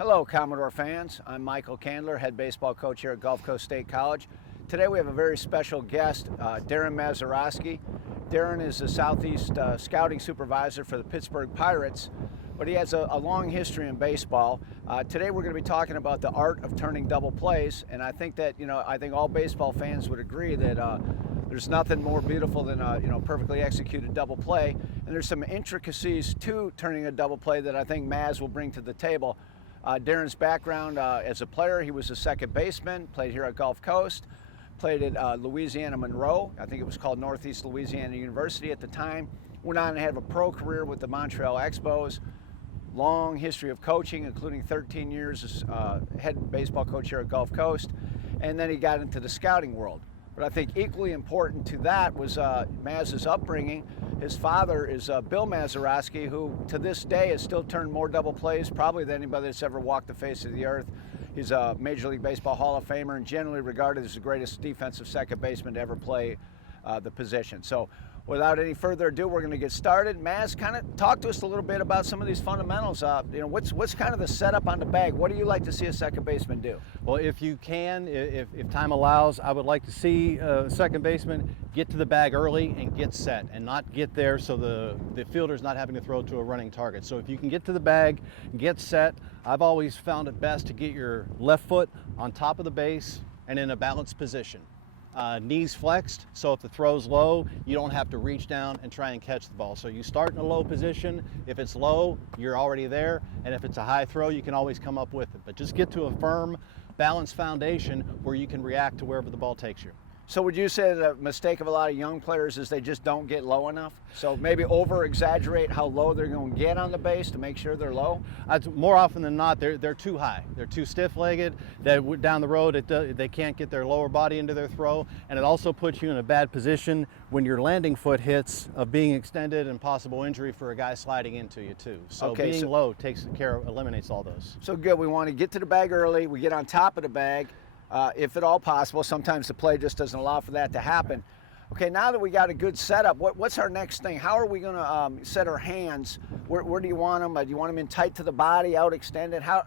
Hello, Commodore fans. I'm Michael Candler, head baseball coach here at Gulf Coast State College. Today we have a very special guest, Darren Mazeroski. Darren is the Southeast scouting supervisor for the Pittsburgh Pirates, but he has a long history in baseball. Today we're going to be talking about the art of turning double plays, and I think that, I think all baseball fans would agree that there's nothing more beautiful than a perfectly executed double play, and there's some intricacies to turning a double play that I think Maz will bring to the table. Darren's background as a player, he was a second baseman, played here at Gulf Coast, played at Louisiana Monroe, I think it was called Northeast Louisiana University at the time, went on and had a pro career with the Montreal Expos, long history of coaching, including 13 years as head baseball coach here at Gulf Coast, and then he got into the scouting world. But I think equally important to that was Maz's upbringing. His father is Bill Mazeroski, who to this day has still turned more double plays probably than anybody that's ever walked the face of the earth. He's a Major League Baseball Hall of Famer and generally regarded as the greatest defensive second baseman to ever play the position. So without any further ado, we're going to get started. Maz, kind of talk to us a little bit about some of these fundamentals. What's kind of the setup on the bag? What do you like to see a second baseman do? Well, if you can, if time allows, I would like to see a second baseman get to the bag early and get set and not get there so the fielder's not having to throw to a running target. So if you can get to the bag, get set, I've always found it best to get your left foot on top of the base and in a balanced position. Knees flexed, so if the throw's low, you don't have to reach down and try and catch the ball. So you start in a low position. If it's low, you're already there, and if it's a high throw, you can always come up with it. But just get to a firm, balanced foundation where you can react to wherever the ball takes you. So would you say the mistake of a lot of young players is they just don't get low enough? So maybe over-exaggerate how low they're going to get on the base to make sure they're low? More often than not, they're too high. They're too stiff-legged. That down the road, they can't get their lower body into their throw, and it also puts you in a bad position when your landing foot hits of being extended and possible injury for a guy sliding into you too. So being low eliminates all those. So good. We want to get to the bag early. We get on top of the bag. If at all possible. Sometimes the play just doesn't allow for that to happen. Okay, now that we got a good setup, what's our next thing? How are we going to set our hands? Where do you want them? Do you want them in tight to the body, out extended? How,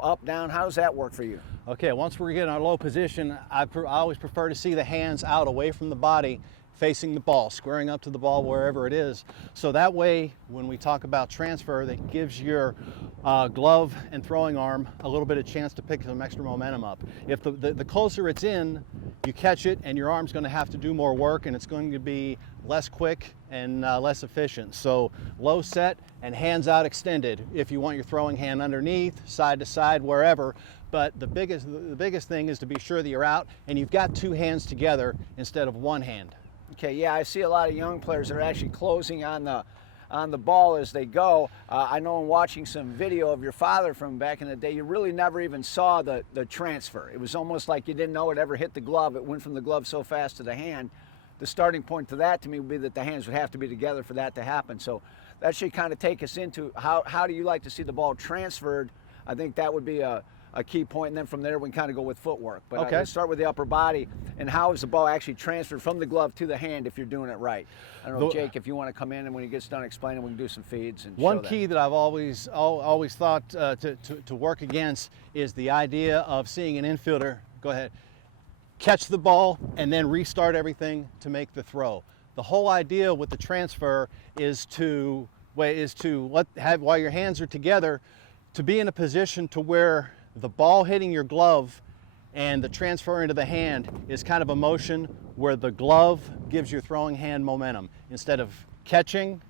up, down? How does that work for you? Okay, once we get in our low position, I always prefer to see the hands out away from the body, facing the ball, squaring up to the ball wherever it is. So that way, when we talk about transfer, that gives your glove and throwing arm a little bit of chance to pick some extra momentum up. If the closer it's in, you catch it and your arm's going to have to do more work and it's going to be less quick and less efficient. So low set and hands out extended if you want your throwing hand underneath, side to side, wherever. But the biggest thing is to be sure that you're out and you've got two hands together instead of one hand. Okay, yeah, I see a lot of young players that are actually closing on the ball as they go. I know in watching some video of your father from back in the day, you really never even saw the transfer. It was almost like you didn't know it ever hit the glove. It went from the glove so fast to the hand. The starting point to that to me would be that the hands would have to be together for that to happen. So that should kind of take us into how do you like to see the ball transferred? I think that would be a key point, and then from there we can kind of go with footwork. But okay. Let's start with the upper body, and how is the ball actually transferred from the glove to the hand if you're doing it right? I don't know, Jake, if you want to come in and when he gets done explaining, we can do some feeds. And one key that I've always thought to work against is the idea of seeing an infielder, go ahead, catch the ball and then restart everything to make the throw. The whole idea with the transfer is while your hands are together, to be in a position to where the ball hitting your glove and the transfer into the hand is kind of a motion where the glove gives your throwing hand momentum. Instead of catching,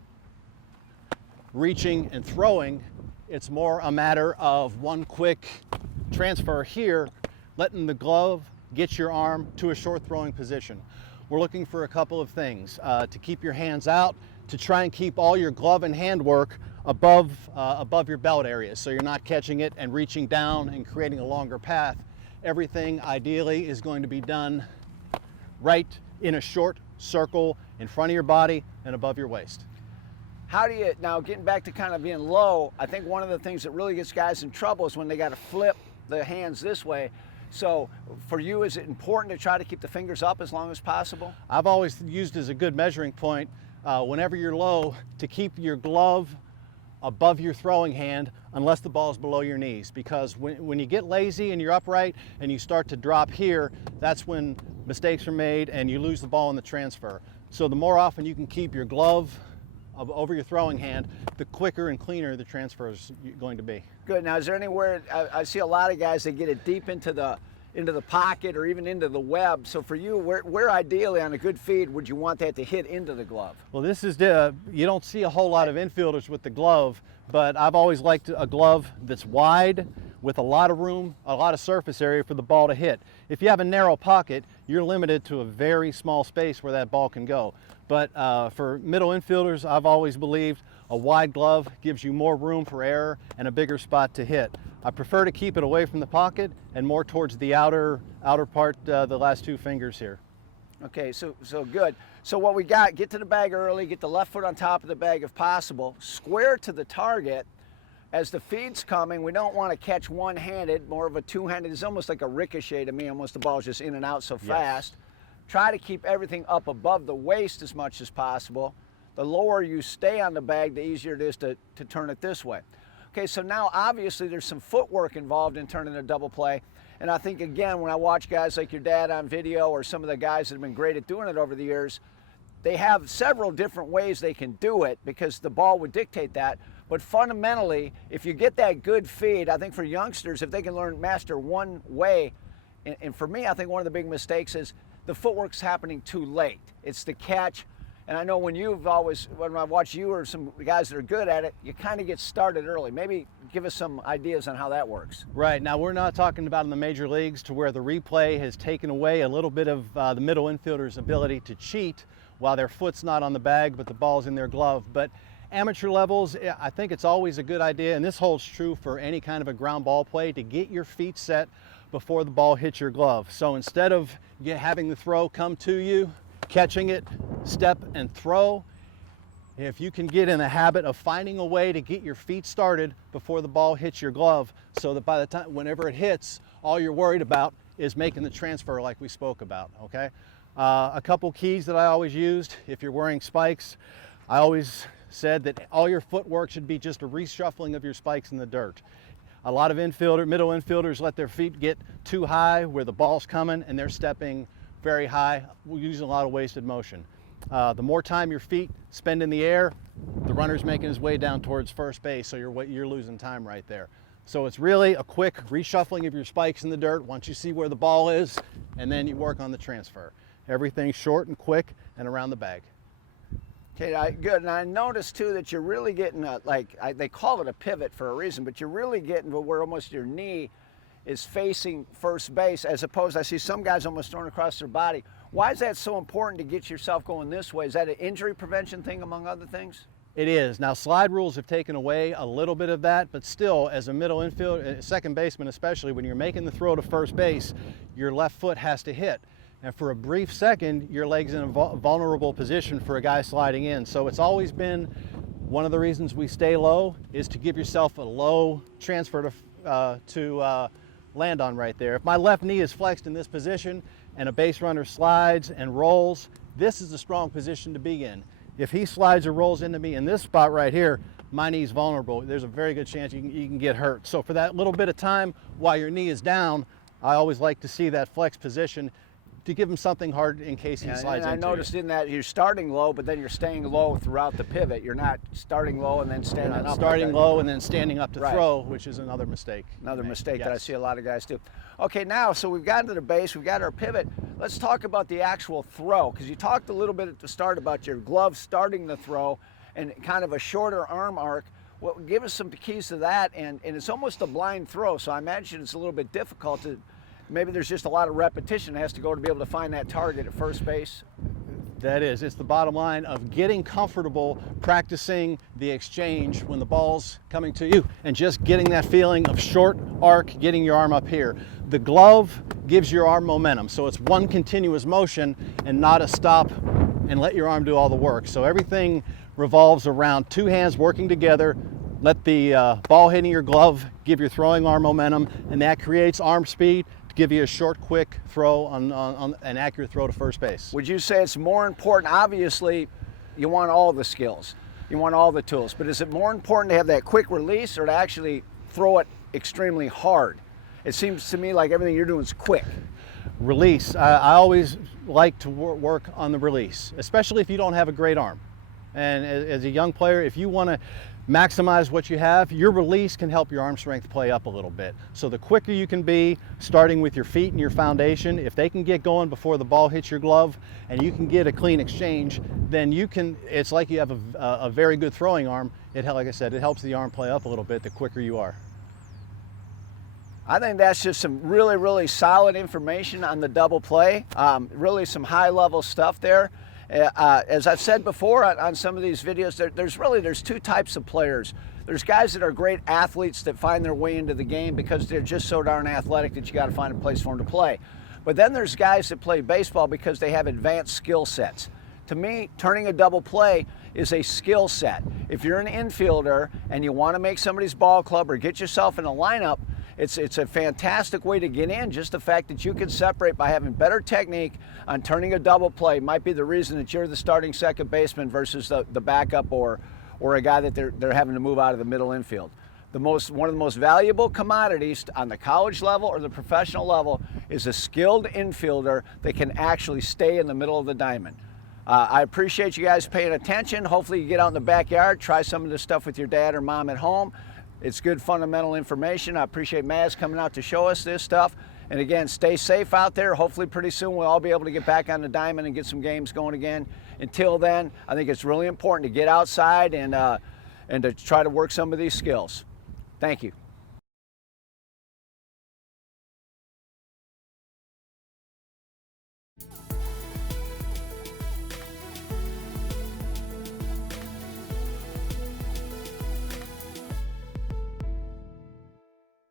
reaching, and throwing, it's more a matter of one quick transfer here, letting the glove get your arm to a short throwing position. We're looking for a couple of things. To keep your hands out, to try and keep all your glove and hand work above your belt area, so you're not catching it and reaching down and creating a longer path. Everything ideally is going to be done right in a short circle in front of your body and above your waist. How do you, now getting back to kind of being low, I think one of the things that really gets guys in trouble is when they got to flip the hands this way. So for you, is it important to try to keep the fingers up as long as possible? I've always used as a good measuring point whenever you're low to keep your glove above your throwing hand unless the ball is below your knees, because when you get lazy and you're upright and you start to drop here, that's when mistakes are made and you lose the ball in the transfer. So the more often you can keep your glove over your throwing hand, the quicker and cleaner the transfer is going to be. Good. Now, is there anywhere, I see a lot of guys that get it deep into the pocket or even into the web. So for you, where ideally on a good feed would you want that to hit into the glove? Well, this is you don't see a whole lot of infielders with the glove, but I've always liked a glove that's wide with a lot of room, a lot of surface area for the ball to hit. If you have a narrow pocket, you're limited to a very small space where that ball can go. But for middle infielders, I've always believed a wide glove gives you more room for error and a bigger spot to hit. I prefer to keep it away from the pocket and more towards the outer part, the last two fingers here. Okay, so good. So what we got, get to the bag early, get the left foot on top of the bag if possible, square to the target. As the feed's coming, we don't want to catch one-handed, more of a two-handed. It's almost like a ricochet to me, almost the ball's just in and out so fast. Try to keep everything up above the waist as much as possible. The lower you stay on the bag, the easier it is to turn it this way. Okay, so now obviously there's some footwork involved in turning a double play. And I think, again, when I watch guys like your dad on video or some of the guys that have been great at doing it over the years, they have several different ways they can do it because the ball would dictate that. But fundamentally, if you get that good feed, I think for youngsters, if they can master one way, and for me, I think one of the big mistakes is the footwork's happening too late. It's the catch. And I know when I watch you or some guys that are good at it, you kind of get started early. Maybe give us some ideas on how that works. Right, now we're not talking about in the major leagues to where the replay has taken away a little bit of the middle infielder's ability to cheat while their foot's not on the bag but the ball's in their glove. But amateur levels, I think it's always a good idea, and this holds true for any kind of a ground ball play, to get your feet set before the ball hits your glove. So instead of having the throw come to you, catching it, step and throw, if you can get in the habit of finding a way to get your feet started before the ball hits your glove, so that by the time, whenever it hits, all you're worried about is making the transfer like we spoke about, okay? A couple keys that I always used, if you're wearing spikes, I always said that all your footwork should be just a reshuffling of your spikes in the dirt. A lot of middle infielders let their feet get too high where the ball's coming and they're stepping very high, using a lot of wasted motion. The more time your feet spend in the air, the runner's making his way down towards first base, so you're losing time right there. So it's really a quick reshuffling of your spikes in the dirt once you see where the ball is, and then you work on the transfer. Everything's short and quick and around the bag. Okay, good. And I noticed too that you're really getting they call it a pivot for a reason, but you're really getting to where almost your knee is facing first base, as opposed, I see some guys almost throwing across their body. Why is that so important to get yourself going this way? Is that an injury prevention thing among other things? It is. Now, slide rules have taken away a little bit of that, but still, as a middle infield, second baseman especially, when you're making the throw to first base, your left foot has to hit. And for a brief second, your leg's in a vulnerable position for a guy sliding in. So it's always been one of the reasons we stay low, is to give yourself a low transfer to land on right there. If my left knee is flexed in this position and a base runner slides and rolls, this is a strong position to be in. If he slides or rolls into me in this spot right here, my knee's vulnerable. There's a very good chance you can get hurt. So for that little bit of time while your knee is down, I always like to see that flex position to give him something hard in case he slides into I noticed in that you're starting low, but then you're staying low throughout the pivot. You're not starting low and then standing up. Starting low and then standing up to throw, which is another mistake. Another mistake that I see a lot of guys do. Okay, now, so we've gotten to the base, we've got our pivot. Let's talk about the actual throw, because you talked a little bit at the start about your glove starting the throw and kind of a shorter arm arc. Well, give us some keys to that, and it's almost a blind throw, so I imagine it's a little bit difficult to. Maybe there's just a lot of repetition that has to go to be able to find that target at first base. That is, it's the bottom line of getting comfortable practicing the exchange when the ball's coming to you and just getting that feeling of short arc, getting your arm up here. The glove gives your arm momentum, so it's one continuous motion and not a stop and let your arm do all the work. So everything revolves around two hands working together. Let the ball hitting your glove give your throwing arm momentum, and that creates arm speed to give you a short, quick throw on an accurate throw to first base. Would you say it's more important? Obviously, you want all the skills, You want all the tools. But is it more important to have that quick release or to actually throw it extremely hard? It seems to me like everything you're doing is quick. Release. I always like to work on the release, especially if you don't have a great arm. And as a young player, if you want to maximize what you have, your release can help your arm strength play up a little bit. So the quicker you can be, starting with your feet and your foundation, if they can get going before the ball hits your glove and you can get a clean exchange, then you can, it's like you have a very good throwing arm. Like I said, it helps the arm play up a little bit the quicker you are. I think that's just some really, really solid information on the double play. Really some high-level stuff there. As I've said before on some of these videos, there's two types of players. There's guys that are great athletes that find their way into the game because they're just so darn athletic that you got to find a place for them to play. But then there's guys that play baseball because they have advanced skill sets. To me, turning a double play is a skill set. If you're an infielder and you want to make somebody's ball club or get yourself in a lineup, it's a fantastic way to get in. Just the fact that you can separate by having better technique on turning a double play might be the reason that you're the starting second baseman versus the backup or a guy that they're having to move out of the middle infield. One of the most valuable commodities on the college level or the professional level is a skilled infielder that can actually stay in the middle of the diamond. I appreciate you guys paying attention. Hopefully you get out in the backyard, try some of this stuff with your dad or mom at home. It's good fundamental information. I appreciate Maz coming out to show us this stuff. And again, stay safe out there. Hopefully pretty soon we'll all be able to get back on the diamond and get some games going again. Until then, I think it's really important to get outside and to try to work some of these skills. Thank you.